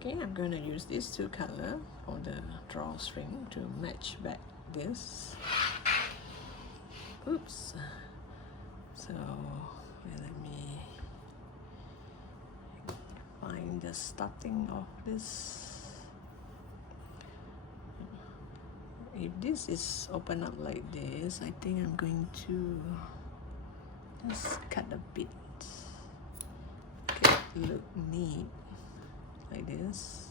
Okay, I'm going to use these two colors for the drawstring to match back this. Oops. So let me find the starting of this. If this is open up like this, I think I'm going to just cut a bit. Okay, look neat like this.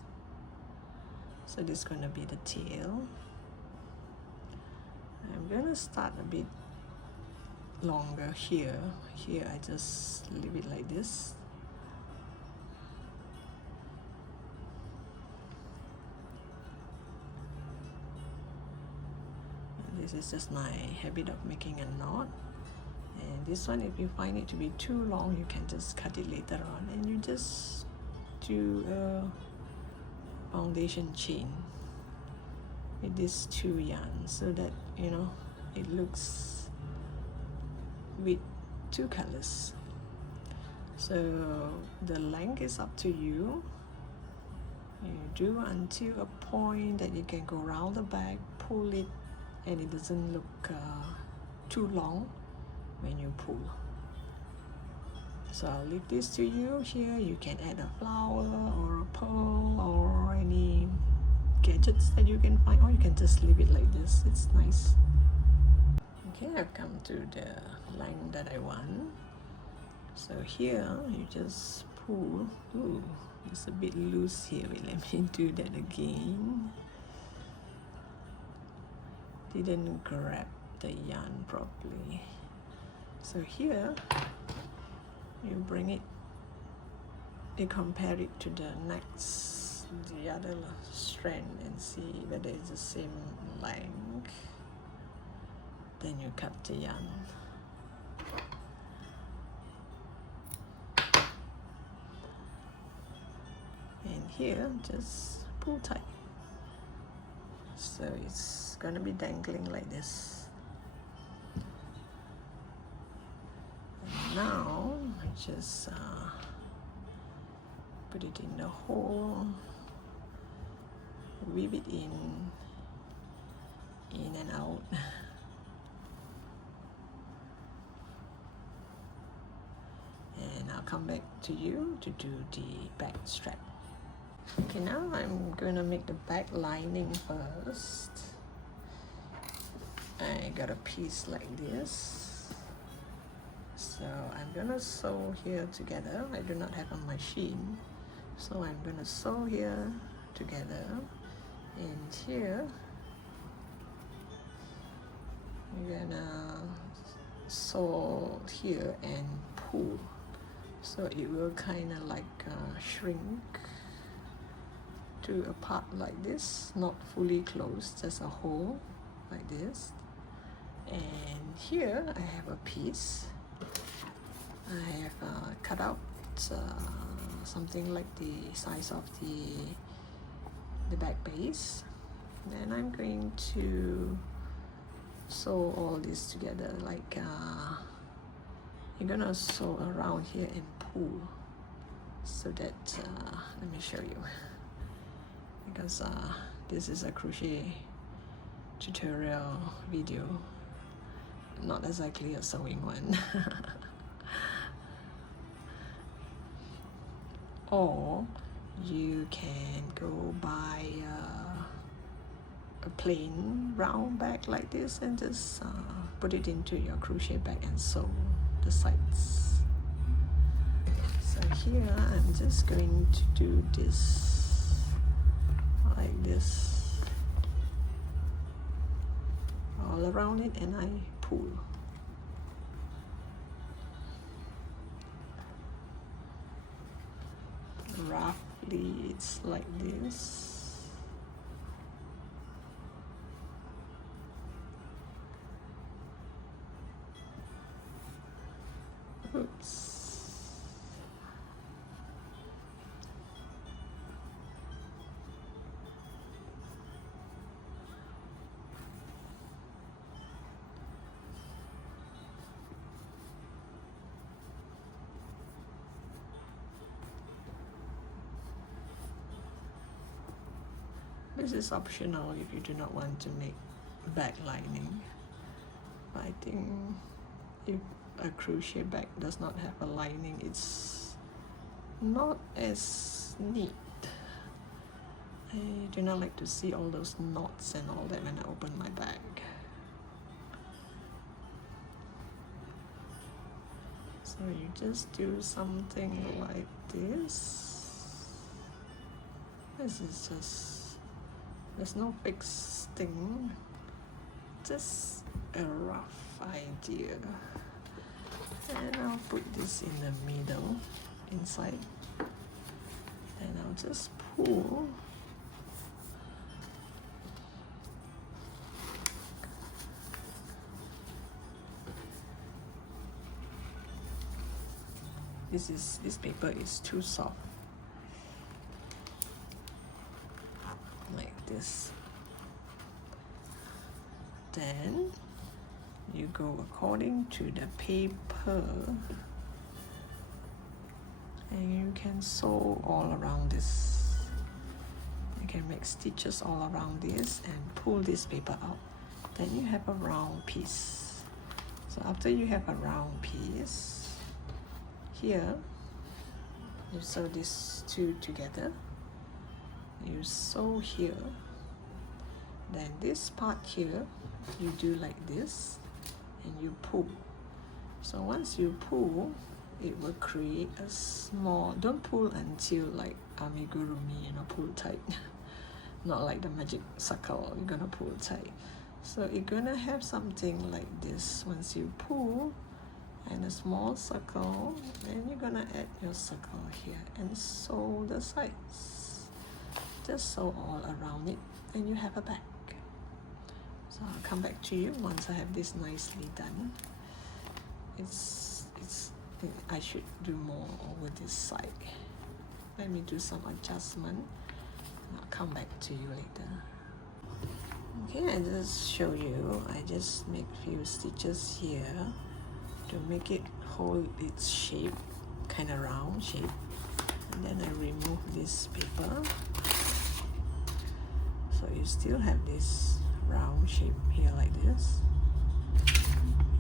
So this is going to be the tail. I'm going to start a bit longer here. Here I just leave it like this. And this is just my habit of making a knot. And this one, if you find it to be too long, you can just cut it later on, and you just do a foundation chain with these two yarns so that it looks with two colors. So the length is up to you. You do until a point that you can go around the back, pull it, and it doesn't look too long when you pull. So I'll leave this to you. Here you can add a flower or a pearl or any gadgets that you can find, or you can just leave it like this. It's nice. Okay, I've come to the line that I want. So here you just pull. Ooh, it's a bit loose here. Wait, let me do that again. Didn't grab the yarn properly. So here you bring it, you compare it to the the other strand, and see whether it's the same length. Then you cut the yarn. And here just pull tight. So it's gonna be dangling like this. And now I just put it in the hole, weave it in and out. And I'll come back to you to do the back strap. Okay, now I'm gonna make the back lining first. I got a piece like this. So I'm gonna sew here together. I do not have a machine. So I'm gonna sew here together. And here, we're gonna sew here and pull. So it will kind of like shrink to a part like this, not fully closed, just a hole like this. And here I have a piece. I have cut out something like the size of the back base. Then I'm going to sew all this together, like you're gonna sew around here and pull, so that let me show you, because this is a crochet tutorial video, not exactly a sewing one. Or you can go buy a plain round bag like this and just put it into your crochet bag and sew the sides. So here I'm just going to do this like this all around it, and I pull. Roughly it's like this. Oops. This is optional if you do not want to make back lining. But I think if a crochet bag does not have a lining, it's not as neat. I do not like to see all those knots and all that when I open my bag. So you just do something like this. This is just, there's no fixed thing, just a rough idea. And I'll put this in the middle, inside, and I'll just pull. This paper is too soft, like this. Then you go according to the paper, and you can sew all around this. You can make stitches all around this and pull this paper out. Then you have a round piece. So after you have a round piece, here you sew these two together, you sew here, then this part here you do like this and you pull. So once you pull, it will create a small, don't pull until like amigurumi, you know, pull tight. Not like the magic circle, you're gonna pull tight. So you're gonna have something like this. Once you pull and a small circle, then you're gonna add your circle here and sew the sides. Just sew all around it and you have a bag. So I'll come back to you once I have this nicely done. I should do more over this side. Let me do some adjustment and I'll come back to you later. Okay, I just show you, I just make few stitches here to make it hold its shape, kind of round shape. And then I remove this paper. So you still have this round shape here like this.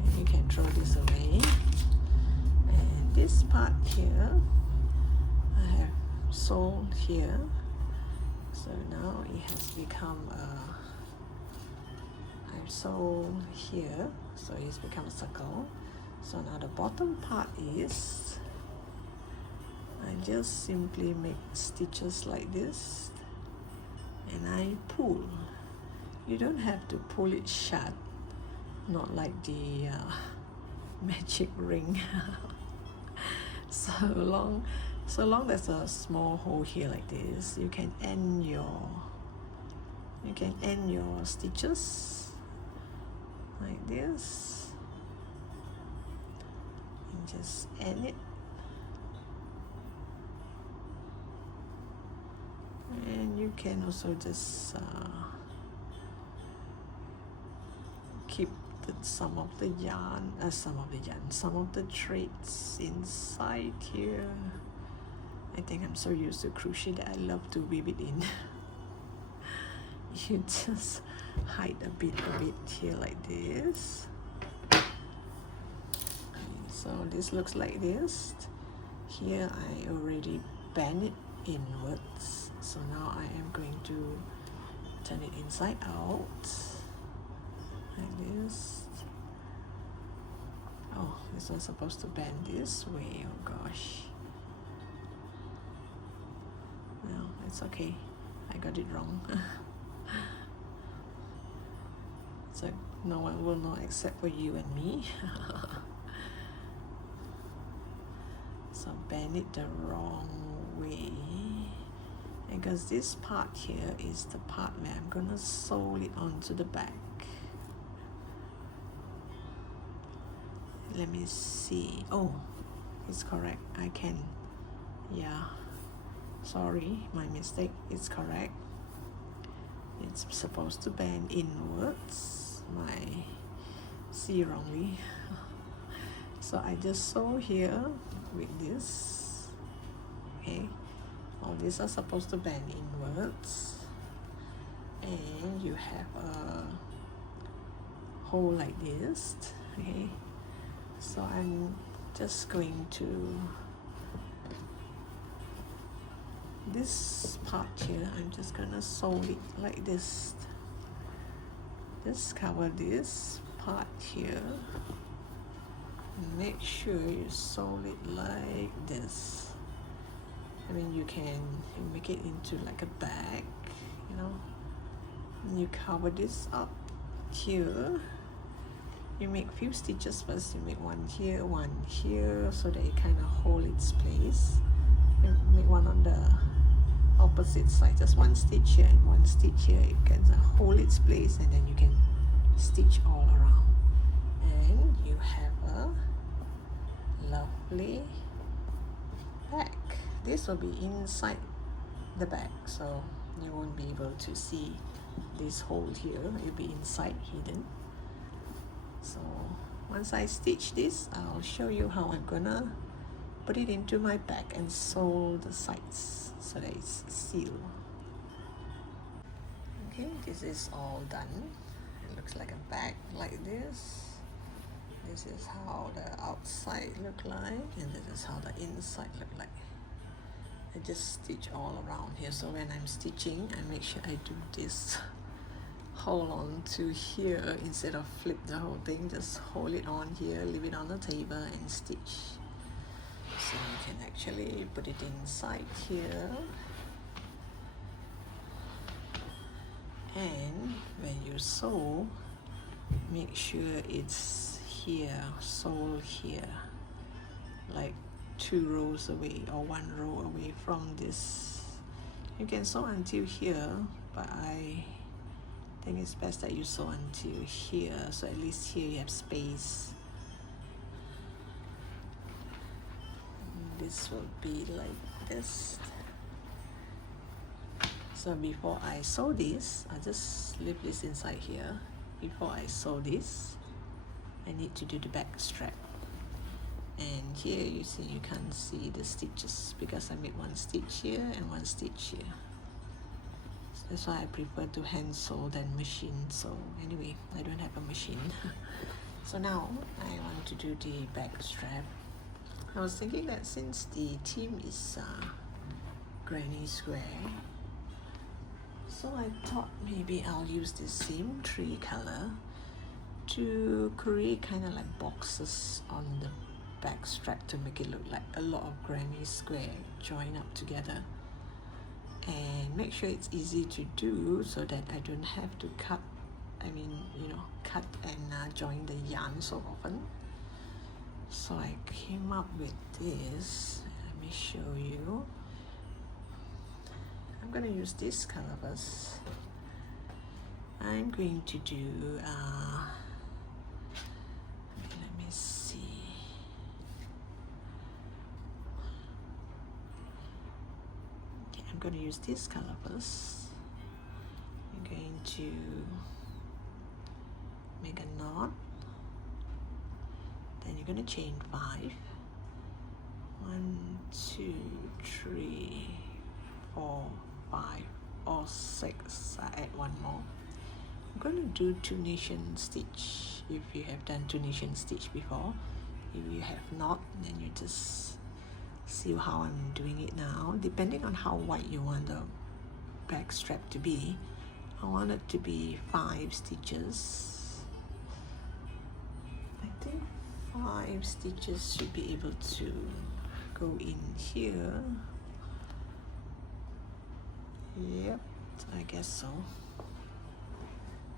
And you can throw this away. And this part here, I have sewn here. So now it has become I've sewn here, so it's become a circle. So now the bottom part is, I just simply make stitches like this and I pull. You don't have to pull it shut, not like the magic ring. so long there's a small hole here like this, you can end your stitches like this. Just end it, and you can also just keep some of the threads inside here. I think I'm so used to crochet that I love to weave it in. You just hide a bit here like this. So this looks like this. Here I already bend it inwards. So now I am going to turn it inside out like this. Oh, this one's supposed to bend this way. Oh gosh. Well, it's okay. I got it wrong. So no one will know except for you and me. So bend it the wrong way, because this part here is the part where I'm gonna sew it onto the back. Let me see. Oh, it's correct. I can, yeah, sorry, my mistake. It's correct. It's supposed to bend inwards. My see wrongly. So I just sew here with this. Okay, all these are supposed to bend inwards, and you have a hole like this. Okay, so I'm just going to this part here, I'm just gonna sew it like this. Just cover this part here. Make sure you sew it like this. I mean, you can make it into like a bag, you know. And you cover this up here. You make few stitches first. You make one here, so that it kind of hold its place. You make one on the opposite side, just one stitch here and one stitch here. It can hold its place, and then you can stitch all around, and you have a lovely bag. This will be inside the bag, so you won't be able to see this hole here. It'll be inside, hidden. So once I stitch this, I'll show you how I'm gonna put it into my bag and sew the sides so that it's sealed. Okay, this is all done. It looks like a bag like this. This is how the outside look like, and this is how the inside look like. I just stitch all around here, so when I'm stitching, I make sure I do this. Hold on to here instead of flip the whole thing. Just hold it on here, leave it on the table, and stitch. So you can actually put it inside here. And when you sew, make sure it's here, sew here, like 2 rows away or 1 row away from this. You can sew until here, but I think it's best that you sew until here, so at least here you have space. This will be like this. So before I sew this, I just leave this inside here. Before I sew this, I need to do the back strap. And here you see, you can't see the stitches because I made 1 stitch here and 1 stitch here. So that's why I prefer to hand sew than machine sew. Anyway, I don't have a machine. So now I want to do the back strap. I was thinking that since the theme is granny square, so I thought maybe I'll use the same 3 color to create kind of like boxes on the back strap to make it look like a lot of granny square joined up together, and make sure it's easy to do so that I don't have to cut and join the yarn so often. So I came up with this. Let me show you. I'm going to use this color first. I'm going to do let me see. Okay, I'm going to use this color first. I'm going to make a knot. Then you're going to chain 5. 1, 2, 3, 4, 5 or 6. I add 1 more. I'm going to do Tunisian stitch. If you have done Tunisian stitch before, if you have not, then you just see how I'm doing it now. Depending on how wide you want the back strap to be, I want it to be 5 stitches. I think 5 stitches should be able to go in here. Yep, I guess so.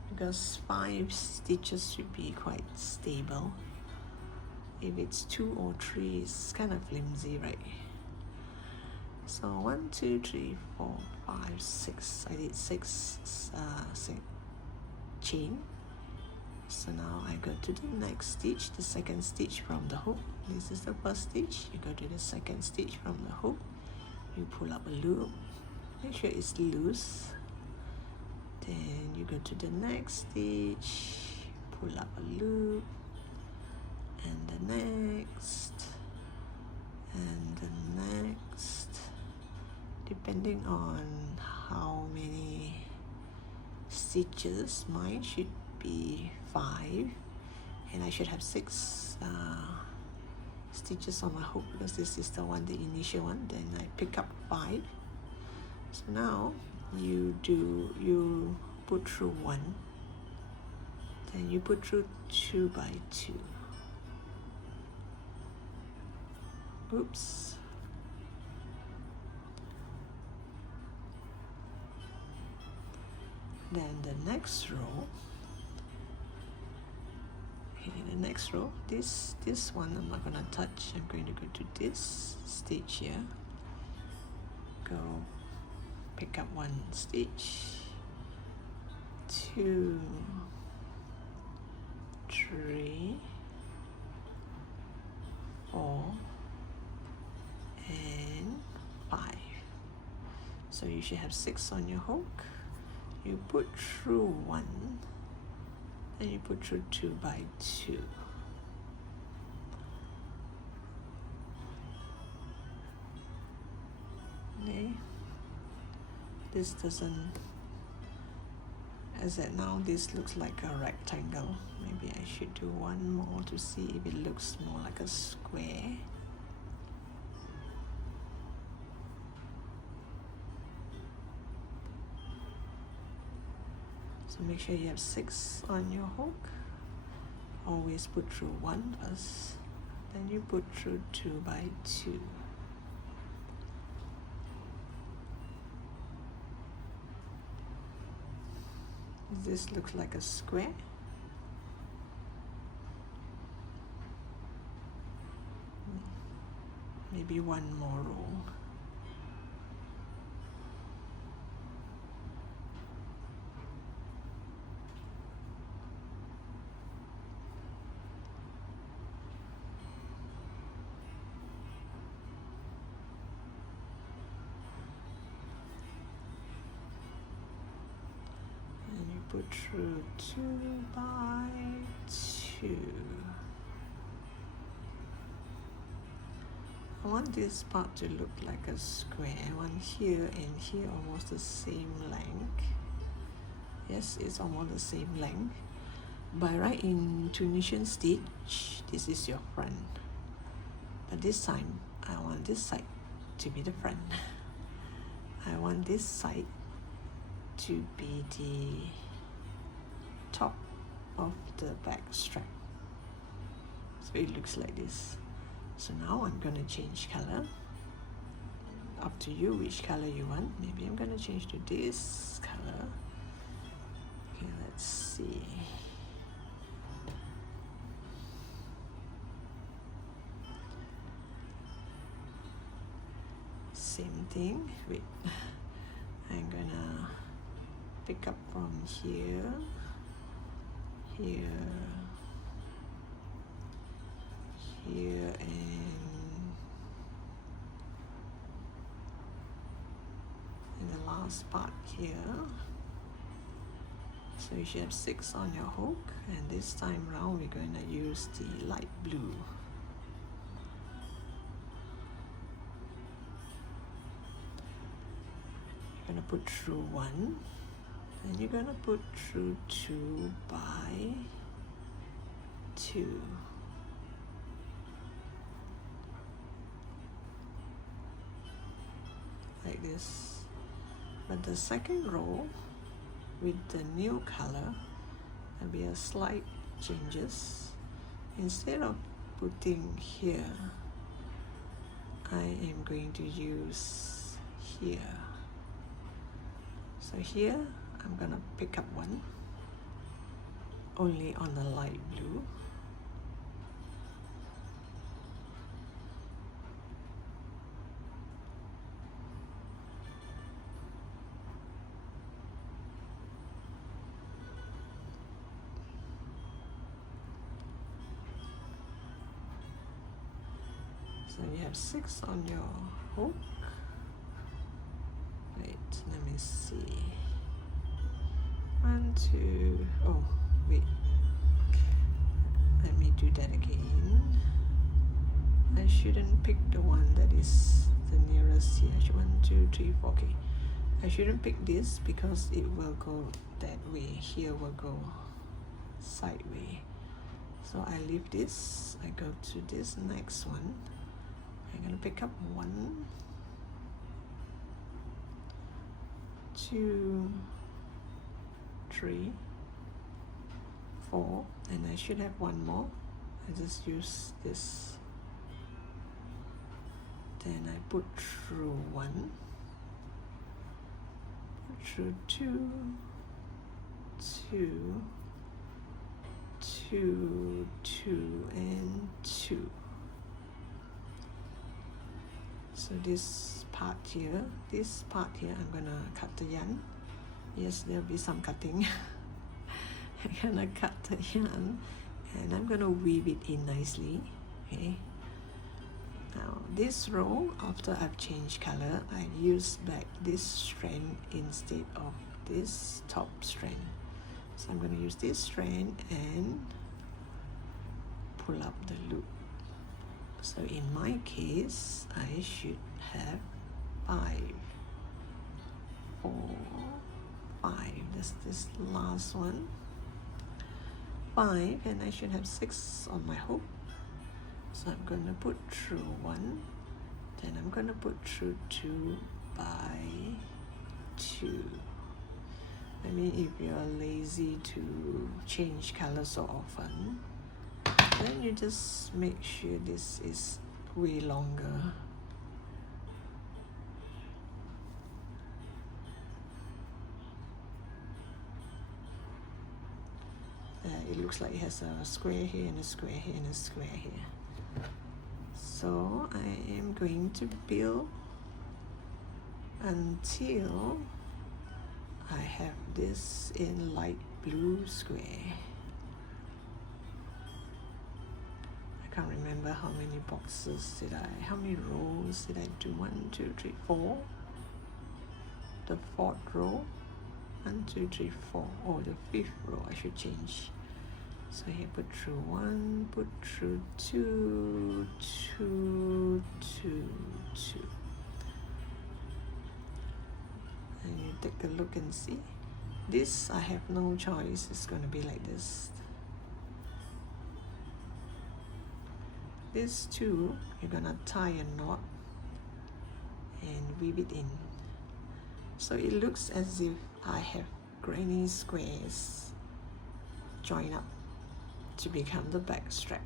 Because 5 stitches should be quite stable. If it's 2 or 3, it's kind of flimsy, right? So 1, 2, 3, 4, 5, 6. I did 6 chain. So now I go to the next stitch, the second stitch from the hook. This is the first stitch. You go to the second stitch from the hook. You pull up a loop. Make sure it's loose. Then you go to the next stitch, pull up a loop, and the next, and the next. Depending on how many stitches. Mine should be 5, and I should have 6 stitches on my hook because this is the initial one. Then I pick up 5. So now you put through 1, then you put through 2 by 2. Oops. Then the next row, this one I'm not gonna touch. I'm going to go to this stitch here, go pick up 1 stitch, 2, 3, 4, and 5. So you should have 6 on your hook. You put through 1, and you put through 2 by 2. Okay, this doesn't, as at now this looks like a rectangle. Maybe I should do 1 more to see if it looks more like a square. So make sure you have 6 on your hook. Always put through 1 first, then you put through 2 by 2. This looks like a square. Maybe 1 more row. Put through 2 by 2. I want this part to look like a square. I want here and here almost the same length. Yes, it's almost the same length. By right, in Tunisian stitch, this is your front. But this time, I want this side to be the front. I want this side to be the top of the back strap. So it looks like this. So now I'm going to change color. Up to you which color you want. Maybe I'm going to change to this color. Okay, let's see. Same thing. Wait. I'm gonna pick up from here, here, here, and the last part here. So you should have 6 on your hook, and this time round we're going to use the light blue. You're going to put through 1, and you're going to put through 2 by 2. Like this. But the second row with the new color, there'll be a slight changes. Instead of putting here, I am going to use here. So here I'm gonna pick up 1 only on the light blue. So you have 6 on your hook. Wait, let me see. 1, 2, oh, wait. Let me do that again. I shouldn't pick the one that is the nearest here. 1, 2, 3, 4, okay. I shouldn't pick this because it will go that way. Here will go sideways. So I leave this. I go to this next one. I'm gonna pick up 1, 2, 3, 4, and I should have one more. I just use this. Then I put through 1, put through 2, 2, 2, 2, and 2. So this part here, I'm gonna cut the yarn. Yes, there'll be some cutting. I'm gonna cut the yarn and I'm gonna weave it in nicely. Okay. Now this row, after I've changed color, I use back this strand instead of this top strand. So I'm gonna use this strand and pull up the loop. So in my case, I should have 5, 4, 5. That's this last one. 5, and I should have 6 on my hook. So I'm going to put through 1, then I'm going to put through 2 by 2. I mean, if you're lazy to change color so often, then you just make sure this is way longer. It looks like it has a square here and a square here and a square here. So I am going to build until I have this in light blue square. I can't remember how many boxes how many rows did I do? 1, 2, 3, 4. The 4th row. 1, 2, 3, 4. Oh, the 5th row I should change. So here put through 1, put through 2, 2, 2, 2. And you take a look and see. This I have no choice, it's going to be like this. This 2, you're going to tie a knot and weave it in. So it looks as if I have granny squares joined up to become the back strap.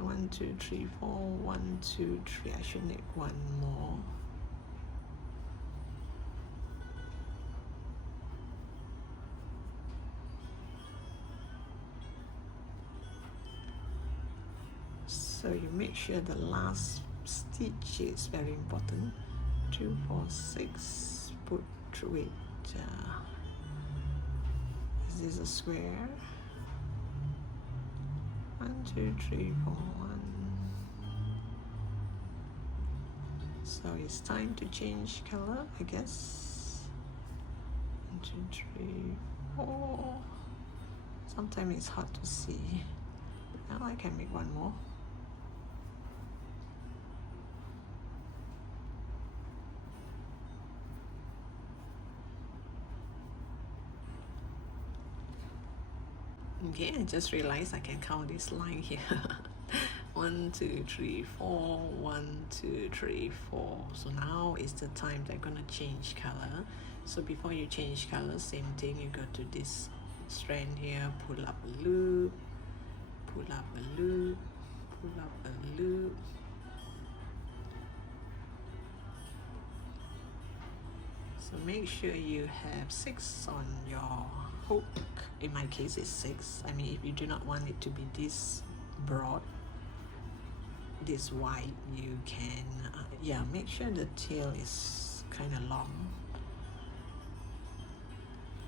1, 2, 3, 4, 1, 2, 3. I should need one more. So you make sure the last stitch is very important. 2, 4, 6. Put through it. Is this a square? 1, 2, 3, 4, 1. So it's time to change color, I guess. 1, 2, 3, 4. Sometimes it's hard to see. Now I can make one more. Okay, I just realized I can count this line here. 1, 2, 3, 4. 1, 2, 3, 4. So now is the time they're gonna change color. So before you change color, same thing. You go to this strand here, pull up a loop, pull up a loop, pull up a loop. So make sure you have 6 on your hook. In my case it's 6. I mean, if you do not want it to be this broad, this wide, you can make sure the tail is kind of long.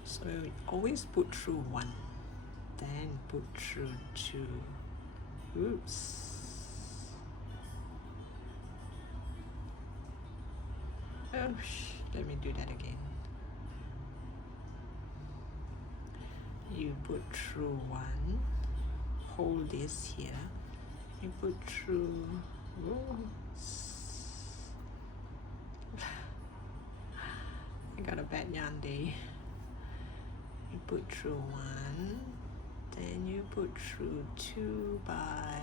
So always put through 1, then put through 2. Oops. Oh, let me do that again. You put through 1, hold this here, you put through, I got a bad yarn day. You put through 1, then you put through 2 by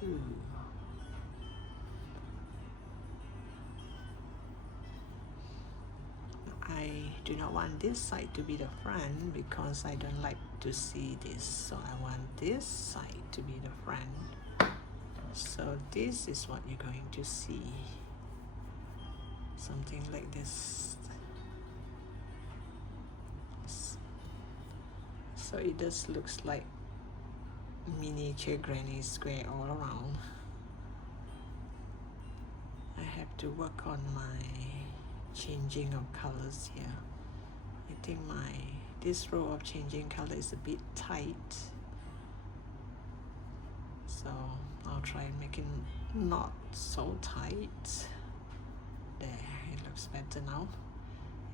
2. I do not want this side to be the front because I don't like to see this, so I want this side to be the front. So this is what you're going to see, something like this. So it just looks like miniature granny square all around. I have to work on my changing of colors here. I think this row of changing color is a bit tight, so I'll try and make it not so tight. There, it looks better now.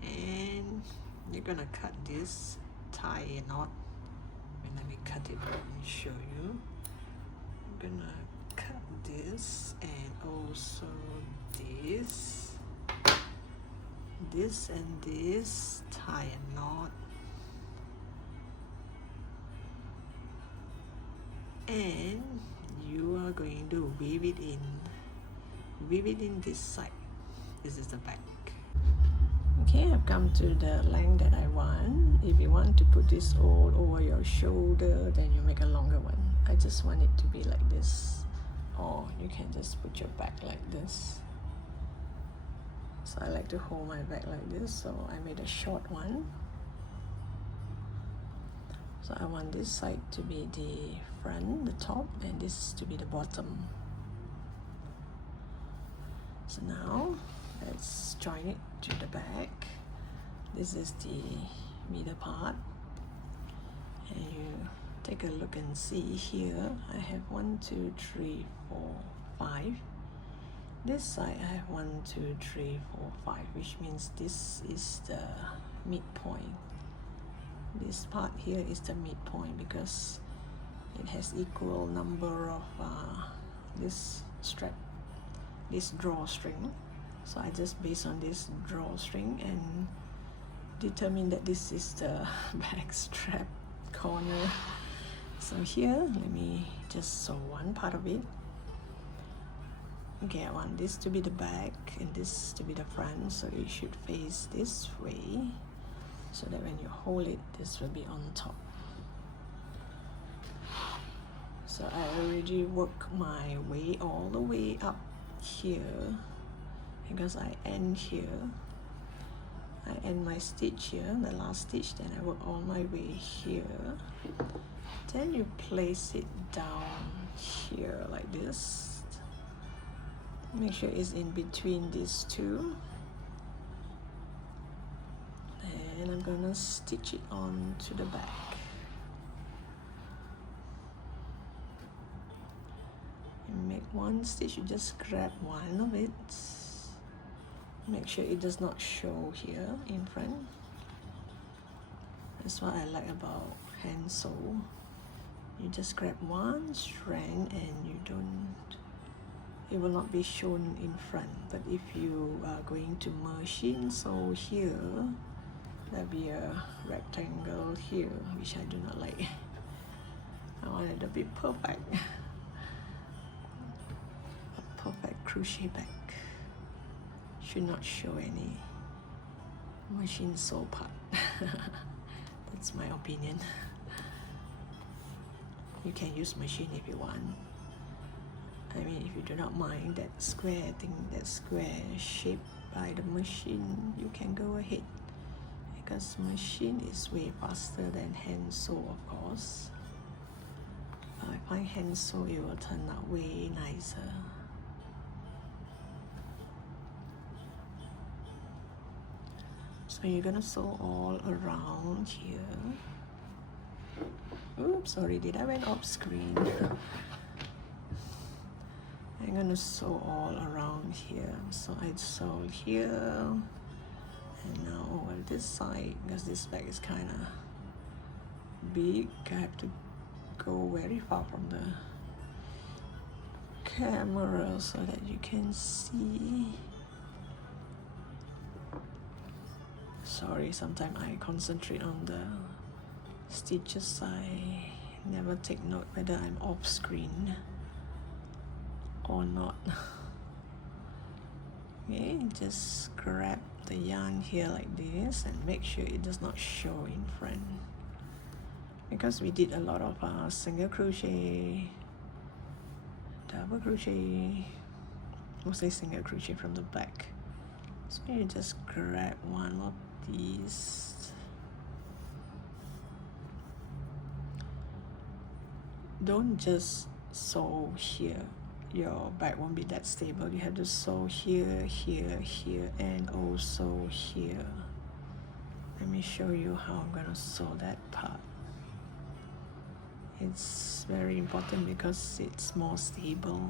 And you're gonna cut this, tie a knot. Let me cut it and show you. I'm gonna cut this and also this and this, tie a knot, and you are going to weave it in this side. This is the back. Okay, I've come to the length that I want. If you want to put this all over your shoulder, then you make a longer one. I just want it to be like this, or you can just put your back like this. So I like to hold my back like this, so I made a short one. So I want this side to be the front, the top, and this to be the bottom. So now let's join it to the back. This is the middle part, and you take a look and see here. I have 1, 2, 3, 4, 5. This side I have 1, 2, 3, 4, 5, which means this is the midpoint. This part here is the midpoint because it has equal number of this strap, this drawstring. So I just based on this drawstring and determine that this is the back strap corner. So here, let me just sew one part of it. Okay, I want this to be the back and this to be the front, so it should face this way, so that when you hold it, this will be on top. So I already work my way all the way up here, because I end here. I end my stitch here, the last stitch, then I work all my way here. Then you place it down here like this. Make sure it's in between these two. And I'm gonna stitch it on to the back. You make one stitch, you just grab one of it. Make sure it does not show here in front. That's what I like about hand sew. You just grab one strand and you don't, it will not be shown in front. But if you are going to machine sew here, there'll be a rectangle here, which I do not like. I want it to be perfect. A perfect crochet bag. Should not show any machine sew part. That's my opinion. You can use machine if you want. I mean, if you do not mind that square thing, that square shape by the machine, you can go ahead. Because machine is way faster than hand sew, of course. I find hand sew, it will turn out way nicer. So you're gonna sew all around here. Oops, sorry, did I went off screen? I'm gonna sew all around here. So I sew here, and now over this side, because this bag is kind of big, I have to go very far from the camera so that you can see. sorry, sometimes I concentrate on the stitches. I never take note whether I'm off screen or not. Okay, just grab the yarn here like this and make sure it does not show in front, because we did a lot of single crochet, double crochet, mostly single crochet from the back. So you just grab one of these. Don't just sew here, your bag won't be that stable. You have to sew here, here, here, and also here. Let me show you how I'm gonna sew that part. It's very important because it's more stable.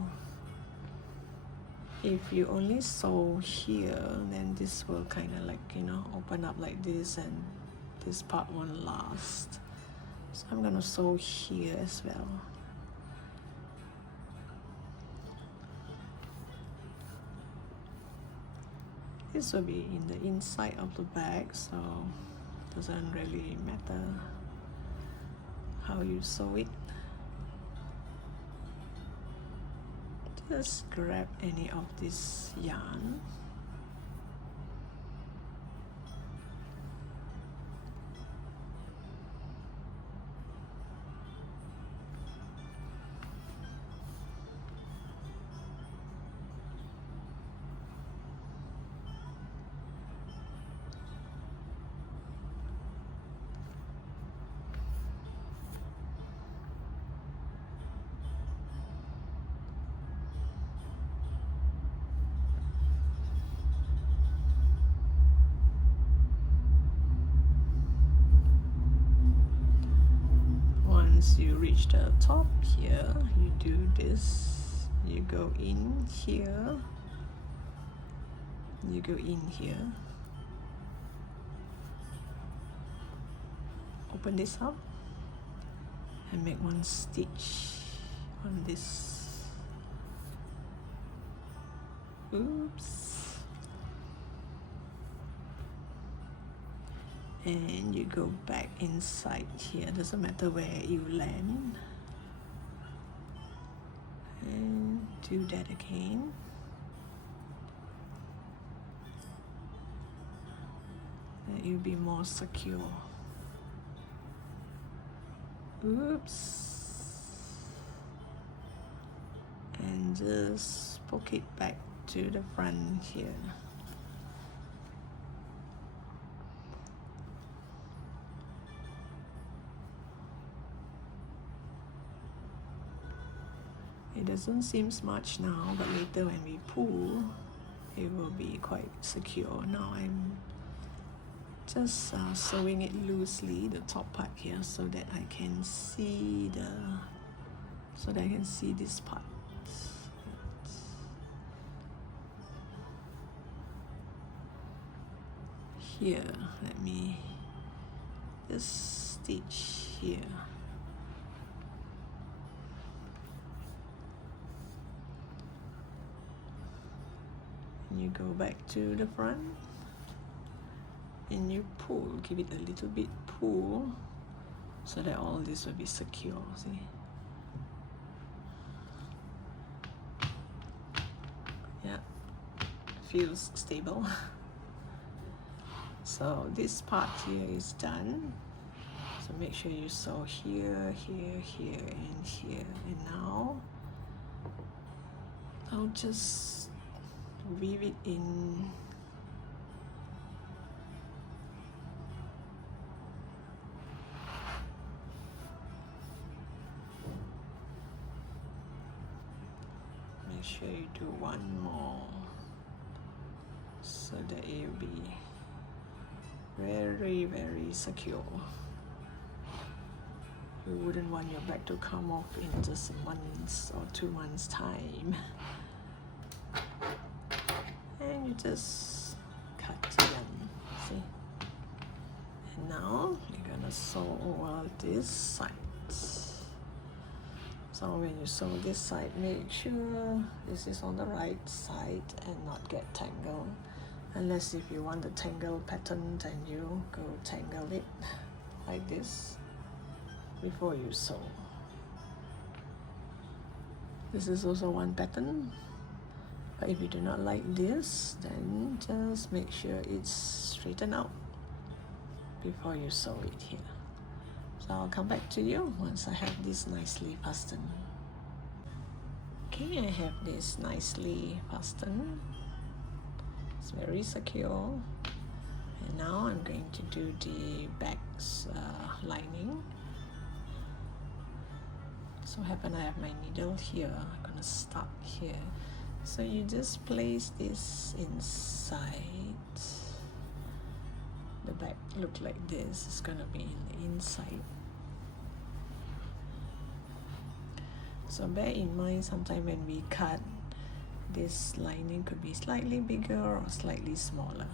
If you only sew here, then this will kind of like, you know, open up like this, and this part won't last. So I'm gonna sew here as well. This will be in the inside of the bag, so it doesn't really matter how you sew it. Just grab any of this yarn. Once you reach the top here, you do this. You go in here, you go in here, open this up and make one stitch on this. Oops. And you go back inside here, doesn't matter where you land, and do that again. That you'll be more secure. Oops. And just poke it back to the front here. It doesn't seem much now, but later when we pull, it will be quite secure. Now I'm just sewing it loosely, the top part here, so that I can see this part. Here, let me just stitch here. You go back to the front and you pull, give it a little bit pull so that all this will be secure. See? Yeah, feels stable. So this part here is done. So make sure you sew here, here, here, and here. And now I'll just weave it in. Make sure you do one more so that it will be very, very secure. You wouldn't want your bag to come off in just a month or 2 months time. And you just cut the yarn, see? And now you're gonna sew over this side. So when you sew this side, make sure this is on the right side and not get tangled. unless if you want the tangle pattern, then you go tangle it like this before you sew. This is also one pattern, but if you do not like this, then just make sure it's straightened out before you sew it here. So I'll come back to you once I have this nicely fastened. Okay, I have this nicely fastened. It's very secure. And now I'm going to do the back's lining. So happen I have my needle here. I'm gonna start here. So you just place this inside. The back look like this. It's gonna be in the inside. So bear in mind, sometimes when we cut, this lining could be slightly bigger or slightly smaller.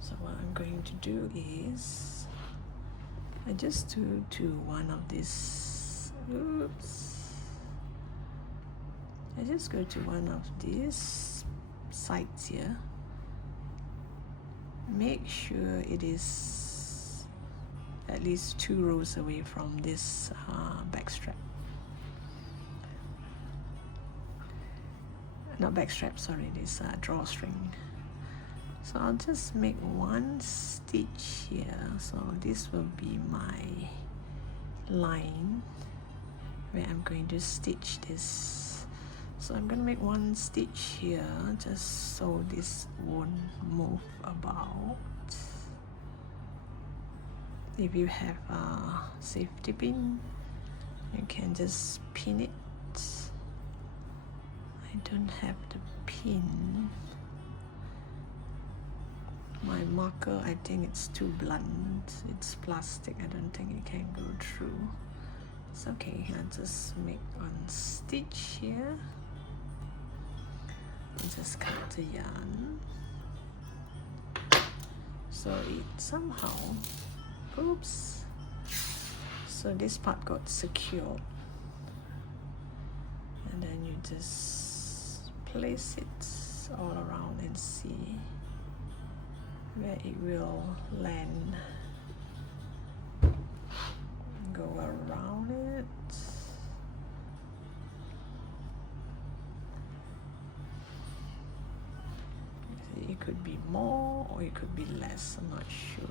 So what I'm going to do is I just do to one of these, I just go to one of these sides here. Make sure it is at least 2 rows away from this back strap. Not back strap, sorry, this drawstring. So I'll just make one stitch here. So this will be my line where I'm going to stitch this. So I'm going to make one stitch here just so this won't move about. If you have a safety pin, you can just pin it. I don't have the pin. My marker, I think it's too blunt. It's plastic. I don't think it can go through. It's okay. I'll just make one stitch here. And just cut the yarn. So it somehow, oops. So this part got secured. And then you just place it all around and see where it will land. Go around it. It could be more or it could be less, I'm not sure.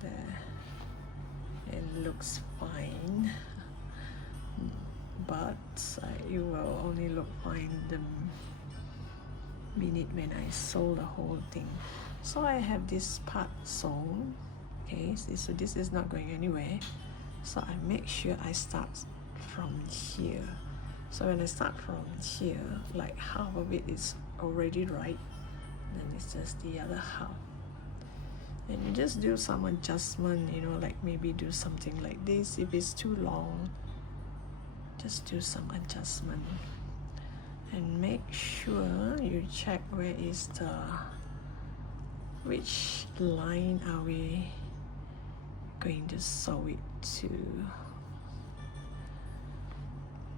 There, it looks fine, but it will only look fine the minute when I sew the whole thing. So I have this part sewn, okay, so this is not going anywhere. So I make sure I start from here. So when I start from here, like half of it is already right, then it's just the other half. And you just do some adjustment, you know, like maybe do something like this. If it's too long, just do some adjustment. And make sure you check where is which line are we going to sew it to.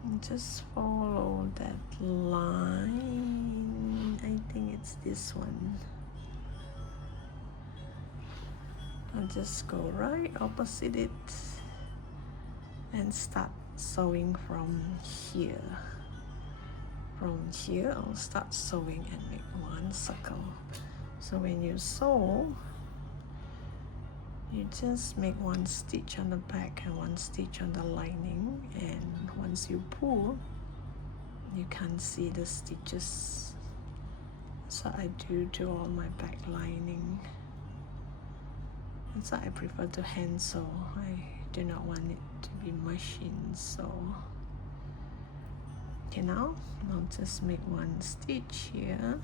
And just follow that line. I think it's this one. I'll just go right opposite it and start sewing from here. From here, I'll start sewing and make one circle. So when you sew, you just make one stitch on the back and one stitch on the lining, and once you pull, you can't see the stitches. So I do to all my back lining. And so I prefer to hand sew. I do not want it to be machine sew. Okay, now I'll just make one stitch here.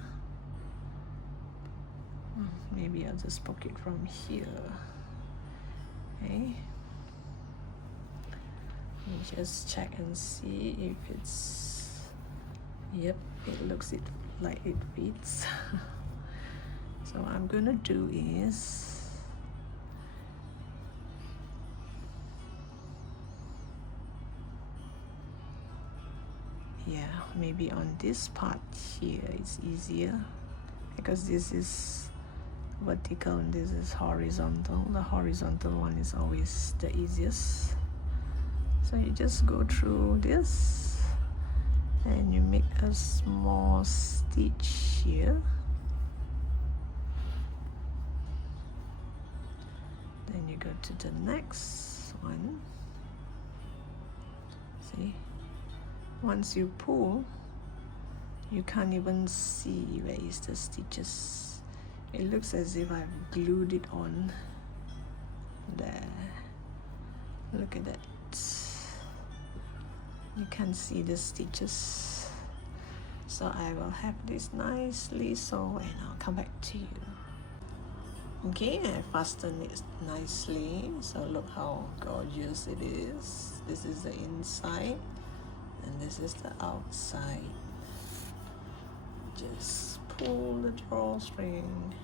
Maybe I'll just poke it from here. Okay. You just check and see if it's, yep, it looks like it fits. So what I'm gonna do is yeah, maybe on this part here it's easier because this is vertical and this is horizontal. The horizontal one is always the easiest. So you just go through this and you make a small stitch here. Then you go to the next one. See, once you pull, you can't even see where is the stitches. It looks as if I've glued it on there. Look at that. You can see the stitches. So I will have this nicely sewn and I'll come back to you. Okay, I fastened it nicely. So look how gorgeous it is. This is the inside and this is the outside. Just pull the drawstring.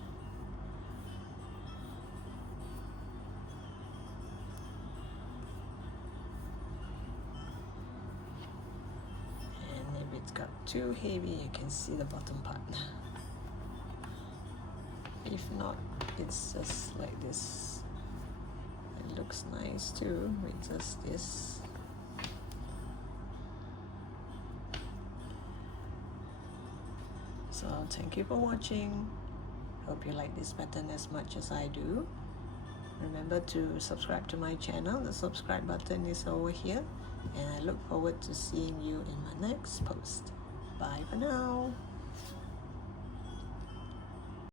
And if it's got too heavy, you can see the bottom part. If not, it's just like this. It looks nice too with just this. So thank you for watching. Hope you like this pattern as much as I do. Remember to subscribe to my channel. The subscribe button is over here. And I look forward to seeing you in my next post. Bye for now.